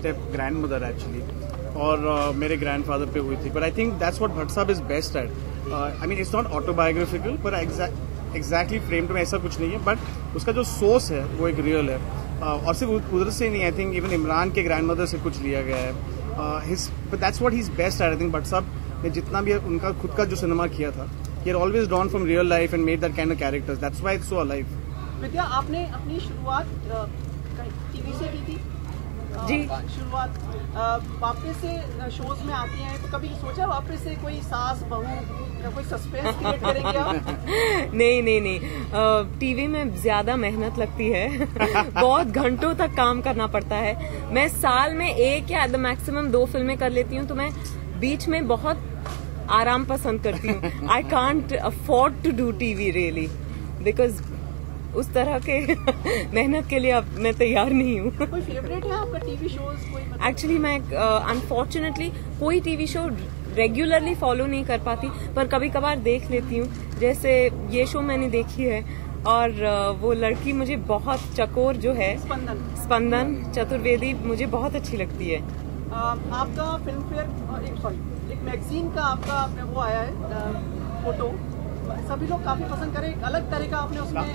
Step grand mother actually, और मेरे grandfather पे हुई थी. But I think that's what Bhatt साहब is best at. I mean it's not autobiographical पर एग्जैक्टली फ्रेम्ड में ऐसा कुछ नहीं है, बट उसका जो सोर्स है वो एक रियल है. और सिर्फ उधर से नहीं, आई थिंक इवन इमरान के ग्रैंड मदर से कुछ लिया गया है. But that's what he is best at. I think Bhatt साहब ने जितना भी उनका खुद का जो सिनेमा किया था, he had always drawn from real life and made that kind of characters. That's why it's so alive. विद्या, आपने अपनी शुरुआत टीवी से की थी? जी. शुरुआत वापस से शोज में आती हैं तो कभी सोचा वापस से कोई सास बहू या कोई सस्पेंस क्रिएट करेंगे आप? नहीं. टीवी में ज्यादा मेहनत लगती है. बहुत घंटों तक काम करना पड़ता है. मैं साल में 1 या द मैक्सिमम 2 फिल्में कर लेती हूँ, तो मैं बीच में बहुत आराम पसंद करती हूँ. I can't afford to do TV really, because उस तरह के मेहनत के लिए अब मैं तैयार नहीं हूँ. कोई फेवरेट है आपका टीवी शोज? एक्चुअली मैं अनफॉर्चुनेटली कोई टीवी शो रेगुलरली फॉलो नहीं कर पाती, पर कभी कभार देख लेती हूँ. जैसे ये शो मैंने देखी है, और वो लड़की मुझे बहुत, चकोर जो है, स्पंदन चतुर्वेदी, मुझे बहुत अच्छी लगती है. आपका फिल्म फेयर एक मैगजीन का आपने वो आया है फोटो, सभी लोग काफी पसंद करें. एक अलग तरह का आपने उसमें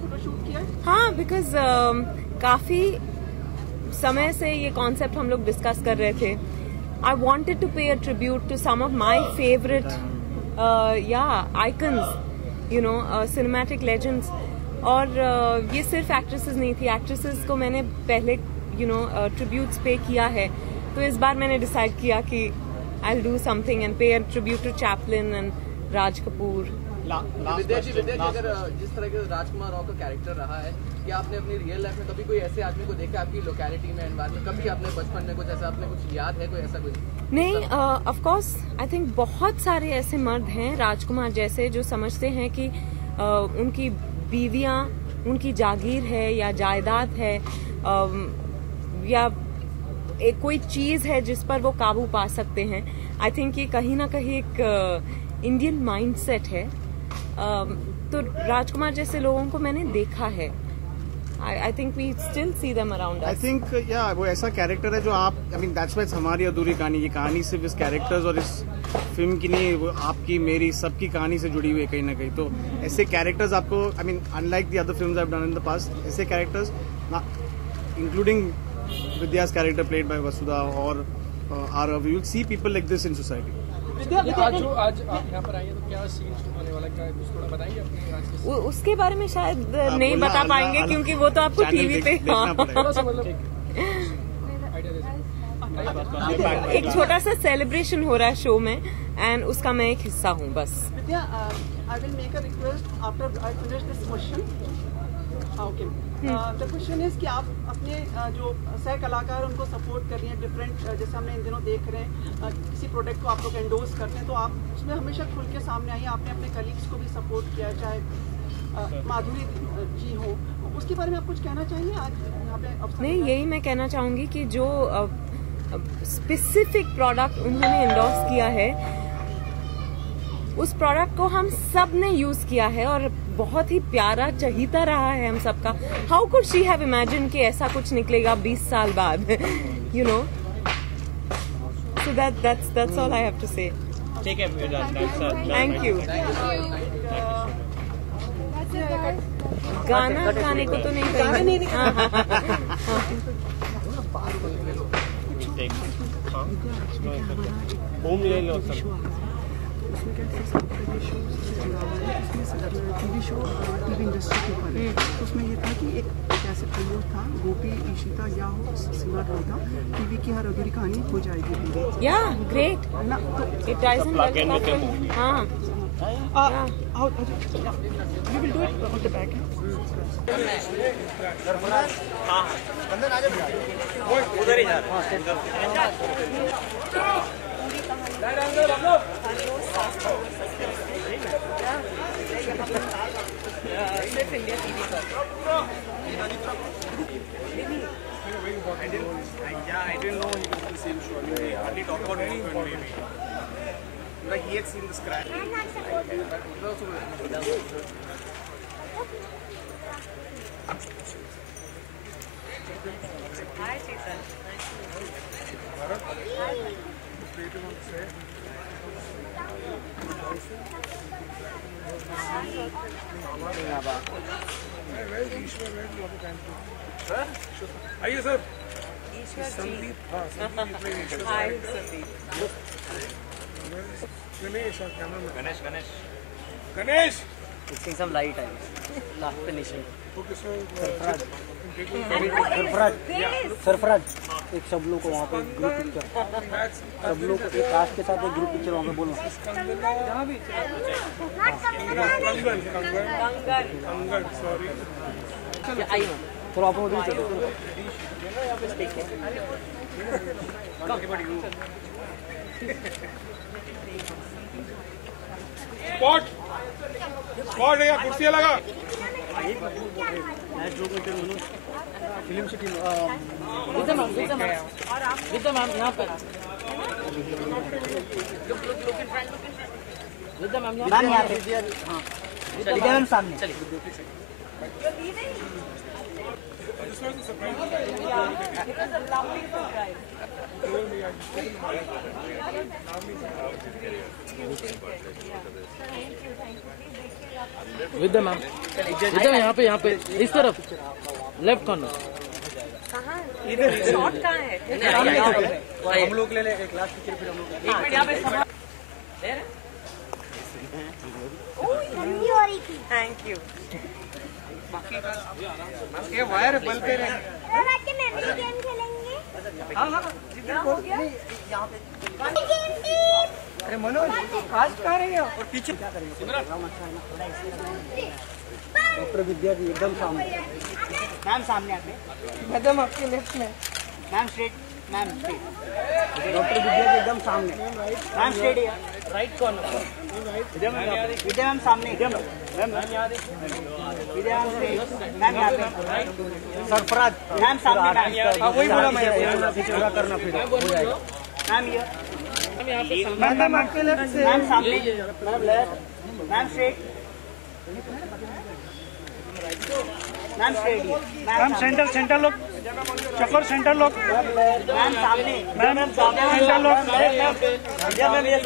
फोटो शूट किया है. हाँ, बिकॉज काफी समय से ये कॉन्सेप्ट हम लोग डिस्कस कर रहे थे. आई wanted to pay a tribute to some of my favourite icons, you know, cinematic legends. और ये सिर्फ एक्ट्रेसेस नहीं थी. एक्ट्रेसेस को मैंने पहले ट्रिब्यूट्स पे किया है, तो इस बार मैंने डिसाइड किया कि I will do something and pay a tribute to Chaplin and Raj Kapoor. Vidya ji, अगर जिस तरह के राजकुमार राव का कैरेक्टर रहा है, क्या आपने अपनी रियल लाइफ में कभी कोई ऐसे आदमी को देखा आपकी लोकेलिटी में, एनवायरमेंट में? कभी आपने बचपन में कुछ ऐसा, आपने कुछ याद है कोई ऐसा कुछ? नहीं, ऑफ कोर्स आई थिंक बहुत सारे ऐसे मर्द हैं राजकुमार जैसे, जो समझते हैं कि उनकी बीवियां उनकी जागीर है या जायदाद है, या एक कोई चीज है जिस पर वो काबू पा सकते हैं. आई थिंक ये कहीं ना कहीं एक इंडियन माइंडसेट है. तो राजकुमार जैसे लोगों को मैंने देखा है. I think we still see them around. I think वो ऐसा कैरेक्टर है जो आप, आई मीन दैट्स व्हाई हमारी अधूरी कहानी. ये कहानी सिर्फ इस कैरेक्टर्स और इस फिल्म की नहीं, वो आपकी, मेरी, सबकी कहानी से जुड़ी हुई है कहीं ना कहीं. तो ऐसे कैरेक्टर्स आपको, I mean unlike the other films I have done in the past, ऐसे characters including Vidya's character played by Vasudha or Arav, you will see people like this in society. आज आप यहाँ पर आई हैं तो क्या सीन होने वाला, क्या कुछ थोड़ा बताएंगे अपने आज के? उसके बारे में शायद नहीं बता पाएंगे, क्योंकि वो तो आपको टीवी पे एक छोटा सा सेलिब्रेशन हो रहा है शो में, एंड उसका मैं एक हिस्सा हूँ बस. Vidya, I will make a request after I finish this question. Okay, the question is कि आप अपने जो सह कलाकार उनको सपोर्ट कर रही हैं डिफरेंट, जैसे हमने इन दिनों देख रहे हैं किसी प्रोडक्ट को आप लोग एंडोर्स करते हैं, तो आप उसमें हमेशा खुल के सामने आइए. आपने अपने कलीग्स को भी सपोर्ट किया है, चाहे माधुरी जी हो, उसके बारे में आप कुछ कहना चाहिए आज यहाँ पे? नहीं, यही मैं कहना चाहूंगी कि जो स्पेसिफिक प्रोडक्ट उन्होंने एंडोर्स किया है, उस प्रोडक्ट को हम सब ने यूज किया है और बहुत ही प्यारा चहीता रहा है हम सबका. How could she have imagine कि ऐसा कुछ निकलेगा 20 साल बाद, you know. So that's all I have to say. ठीक है, थैंक यू. गाना गाने को तो नहीं कहेंगे. उसमें क्या शो से जुड़ा हुआ है, इसमें टीवी शो टीवी इंडस्ट्री के ऊपर है. तो उसमें ये था कि एक ऐसे प्रयोग था, गोपी ईशिता या हो सिमरन रोल था, टीवी की हर अधूरी कहानी हो जाएगी. या ग्रेट ना, तो इट डाजंट वर्क. हाँ, we will do it on the back. हाँ, उधर ही जा रहा सिर्फ इंडिया टीवी पर. I didn't know he was the same show. I mean, they hardly talk about anyone maybe. Like he had seen the scratch. आइए sir. Sandeep Ganesh Ganesh Fixing some light, I last finishing. Sarfaraz एक सब लोग को वहाँ पे group picture, सब लोग एक कास्ट के साथ एक ग्रुप पिक्चर वहाँ पे बोलना। चलो आप उधर चलो। स्पॉट स्पॉट है, कुर्सियाँ लगा। फिल्म सिटी विद्या मैम यहाँ पर विद्या मैम यहाँ पे हाँ विद्या मैम सामने चलिए विद्या मैम यहाँ पे इस तरफ लेफ्ट कॉर्नर इधर शॉट कहाँ है? हम लोग ले ले एक लास्ट पिक्चर फिर हम लोग एक मिनट यहाँ पे थैंक यू। ये वायर बल पे रहे। गेम खेलेंगे। अरे मनोज आज कहाँ रहे हो? और पीछे डॉक्टर विद्या जी एकदम सामने मैम सामने आते मैडम आपके लेफ्ट में मैम स्ट्रेट डॉक्टर विद्या जी एकदम सामने मैम स्ट्रेट राइट कॉर्नर विद्या मैम सामने विद्या मैम यहाँ पे सरफराज मैम सामने वही बोला मैं पूरा करना फिर मैम ये मैडम आपके लेफ्ट से मैम सामने ma'am left ma'am straight ma'am straight ma'am centre लोग चक्कर सेंटर लोग मैम सामने मैम सेंटर लोग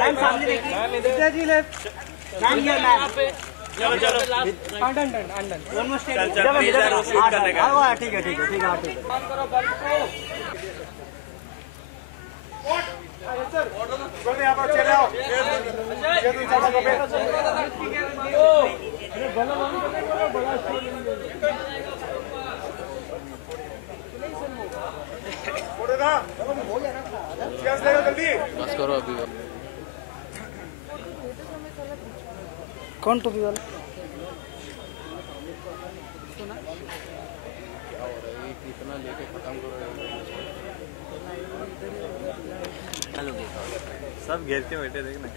मैम सामने देखिए विद्या जी लेफ्ट मैम ये मैम चलो अंडन दोनों स्टेट ठीक है यहाँ पर चले आओ। जल्दी बस करो अभी। कौन टोपी वाला कितना लेके खत्म करो। सब घेर के बैठे थे ना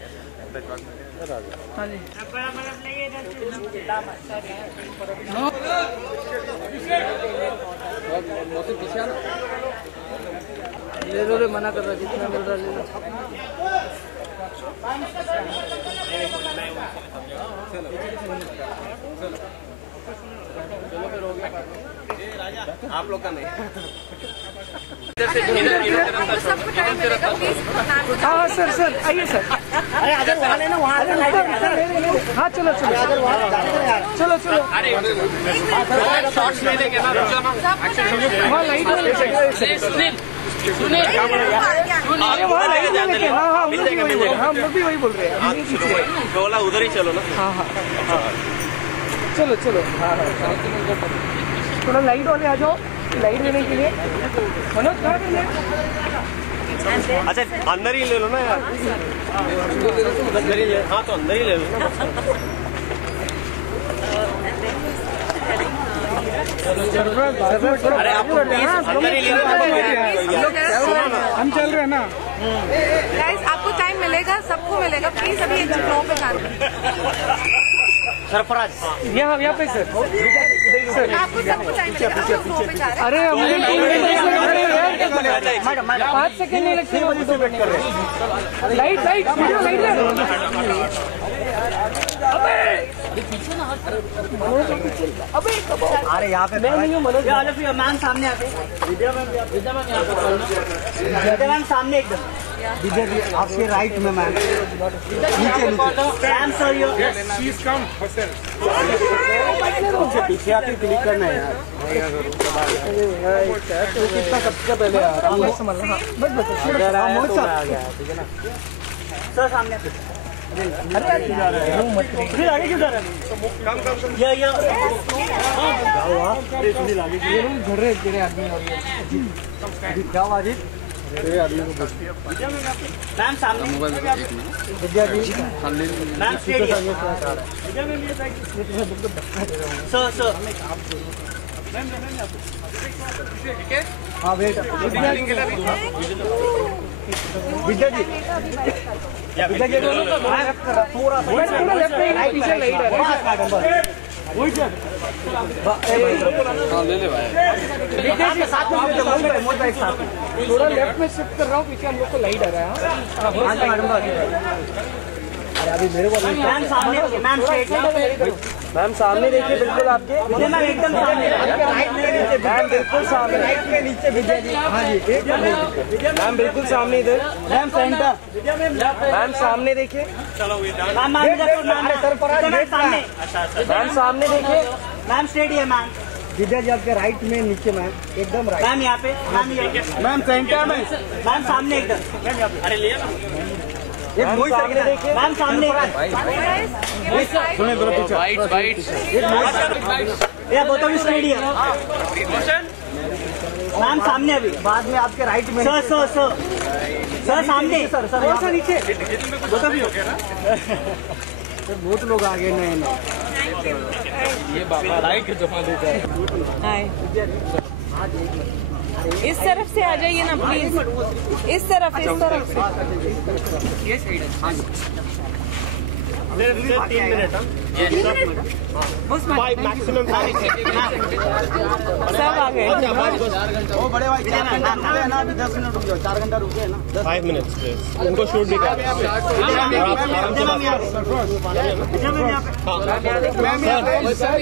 ले लो रे मना कर रहा जितना बोल रहा ले लो आप लोग का नहीं। हाँ सर आइए सर। अरे अगर वहाँ लेना वहाँ हाँ चलो शॉट्स ले लेंगे ना। वहाँ लाइट वाले हाँ हम लोग भी वही बोल रहे हैं। बोला उधर ही चलो ना। हाँ चलो हाँ थोड़ा लाइट वाले आ जाओ लाइट लेने के लिए। मनोज कहाँ पे? अच्छा अंदर ही ले लो ना यार। अंदर ही ले। हाँ तो अंदर ही ले लो ना। अरे आप अंदर ही ले लो। हम चल रहे हैं ना। गाइस आपको टाइम मिलेगा, सबको मिलेगा, प्लीज अभी एक पे काम। सरफराज यहाँ पे सर आपको सबको टाइम मिलेगा, आप लोग फ्लो पे जा रहे हैं। अरे मुझे 5 सेकंड नहीं लगते, लाइट वीडियो लाइट अरे यहाँ पे मैं नहीं हूँ मनोज। मैम सामने आते, विद्या मैम सामने एकदम, विद्या जी आपके राइट में मैम, नीचे मैम सर यो पीछे आके क्लिक करना है यार। कितना सबसे पहले सर सामने अरे आगे क्यों जा रहे हैं? क्या हुआ जी? मैम सामने विद्या जी मैम सर हाँ वेट विद्या जी पूरा लेफ्ट में पीछे लाइट है ले ले भाई साथ में थोड़ा लेफ्ट में शिफ्ट कर रहा हूँ, पीछे हम लोग को लाइट आ रहा है। अरे अभी मेरे को मैम सामने मैम सामने देखिए बिल्कुल आपके मैम एकदम सामने मैम बिल्कुल सामने राइट के नीचे विद्या जी। हाँ जी मैम बिल्कुल सामने इधर मैम सेंटर मैम सामने देखिए मैम सामने देखिए मैम स्ट्रेट है मैम विद्या जी आपके राइट में नीचे मैम एकदम राइट मैम यहाँ पे मैम सेंटर में मैम सामने एकदम अरे ले एक मोहित सामने देखिए मैम सामने सुने दोनों पीछे वाइट ये बोतल स्ट्रेट है मैम सामने अभी बाद में आपके राइट में सर सामने सर नीचे बोतल भी हो गया ना बहुत लोग आ गए नए ये बाबा राइट जमा देता है। हाय इस तरफ से आ जाइए ना प्लीज, इस तरफ से ये साइड है। 3 मिनट मैक्सिमम सब आ गए। वो बड़े भाई ना अभी 10 मिनट रुक जाओ, 4 घंटा रुके ना 5 मिनट उनको शूट भी कर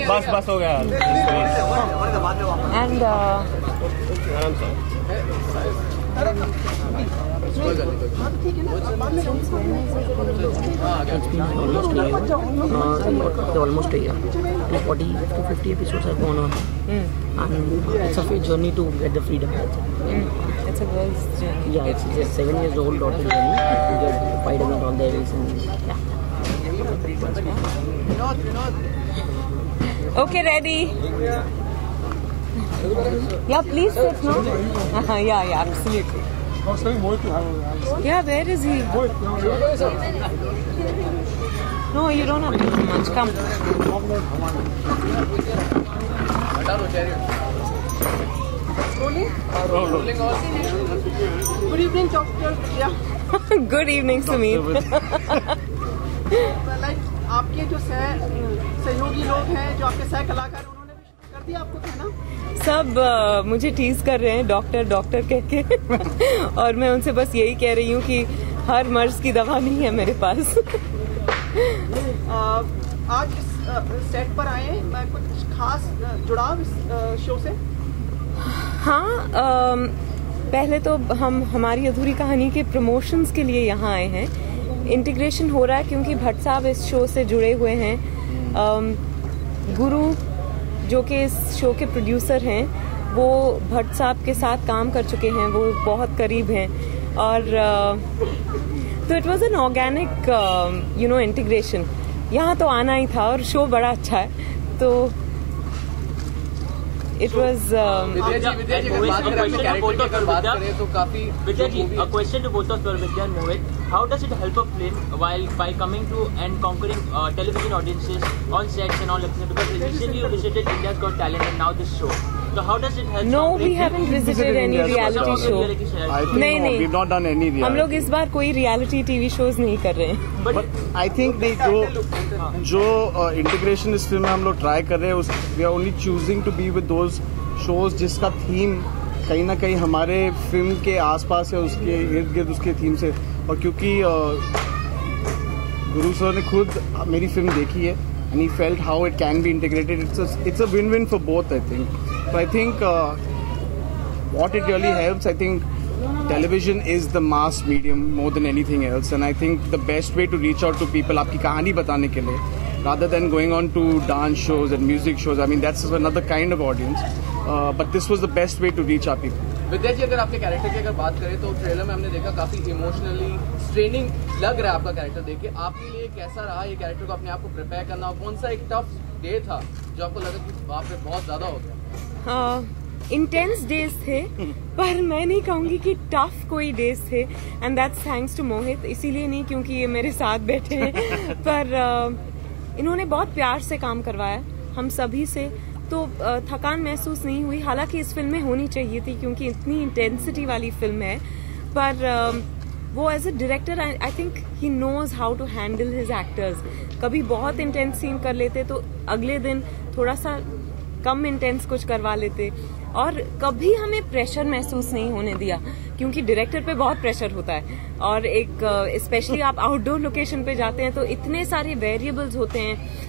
बस हो गया and almost a year. 40 to 50 episodes have gone on, and it's a journey to get the freedom. It's a girl's journey. Yeah, it's just 7 years old daughter journey to get fight against all the evils and yeah. Okay, ready? Yeah, please sit, no? Yeah, absolutely. Yeah, where is he? No, you don't have to do much. Come. Good evening, Dr. Vidya. Good evening, Sumeet. Like आपके जो सहयोगी लोग हैं, जो आपके सह कलाकार, उन्होंने भी कर दिया आपको कहना? सब मुझे टीज कर रहे हैं डॉक्टर कह के और मैं उनसे बस यही कह रही हूँ कि हर मर्ज की दवा नहीं है मेरे पास। आज इस सेट पर आए, कुछ खास जुड़ाव इस शो से? हाँ, पहले तो हम हमारी अधूरी कहानी के प्रमोशंस के लिए यहाँ आए हैं। इंटीग्रेशन हो रहा है क्योंकि भट्ट साहब इस शो से जुड़े हुए हैं। गुरु जो कि इस शो के प्रोड्यूसर हैं, वो भट्ट साहब के साथ काम कर चुके हैं, वो बहुत करीब हैं और तो it was an organic integration. यहाँ तो आना ही था और शो बड़ा अच्छा है, तो it was question to both of you, Vidya and Mohit. How does it help a film by coming to and conquering television audiences on sets and all, because recently you visited India's Got Talent and now this show. So how does it help? No, we haven't visited any reality show. I think नहीं, no, नहीं. we've not done any reality. हम लोग इस बार कोई reality TV shows नहीं कर रहे हैं. But I think नहीं जो इंटीग्रेशन इस फिल्म में हम लोग ट्राई कर रहे हैं, we are only choosing to be with those shows जिसका थीम कहीं ना कहीं हमारे फिल्म के आसपास है, उसके इर्द गिर्द उसके थीम से. और क्योंकि गुरु सर ने खुद मेरी फिल्म देखी है and he felt how it can be integrated. It's a win-win for both, I think. So I think what it really helps, I think television is the mass medium more than anything else, and I think the best way to reach out to people आपकी कहानी बताने के लिए, rather than going on to dance shows and music shows. I mean that's another kind of audience, but this was the best way to reach our people. विद्या जी, अगर आपके character की अगर बात करें तो ट्रेलर में हमने देखा काफी इमोशनली स्ट्रेनिंग लग रहा है आपका कैरेक्टर देख के. आपके लिए कैसा रहा ये कैरेक्टर को अपने आप को प्रिपेयर करना, और कौन सा एक टफ डे था जो आपको लगा कि वहाँ पे बहुत ज्यादा हो गया? इंटेंस डेज थे, पर मैं नहीं कहूँगी कि टफ कोई डेज थे, एंड दैट्स थैंक्स टू मोहित. इसीलिए नहीं क्योंकि ये मेरे साथ बैठे हैं, पर इन्होंने बहुत प्यार से काम करवाया हम सभी से, तो थकान महसूस नहीं हुई. हालांकि इस फिल्म में होनी चाहिए थी क्योंकि इतनी इंटेंसिटी वाली फिल्म है, पर वो as a director I think he knows how to handle his actors. कभी बहुत इंटेंस सीन कर लेते तो अगले दिन थोड़ा सा कम इंटेंस कुछ करवा लेते, और कभी हमें प्रेशर महसूस नहीं होने दिया क्योंकि डायरेक्टर पे बहुत प्रेशर होता है. और एक स्पेशली आप आउटडोर लोकेशन पे जाते हैं तो इतने सारे वेरिएबल्स होते हैं.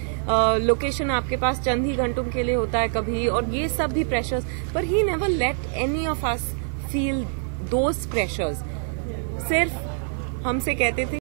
लोकेशन आपके पास चंद ही घंटों के लिए होता है कभी, और ये सब भी प्रेशर्स, पर he never let any of us feel those pressures. सिर्फ हमसे कहते थे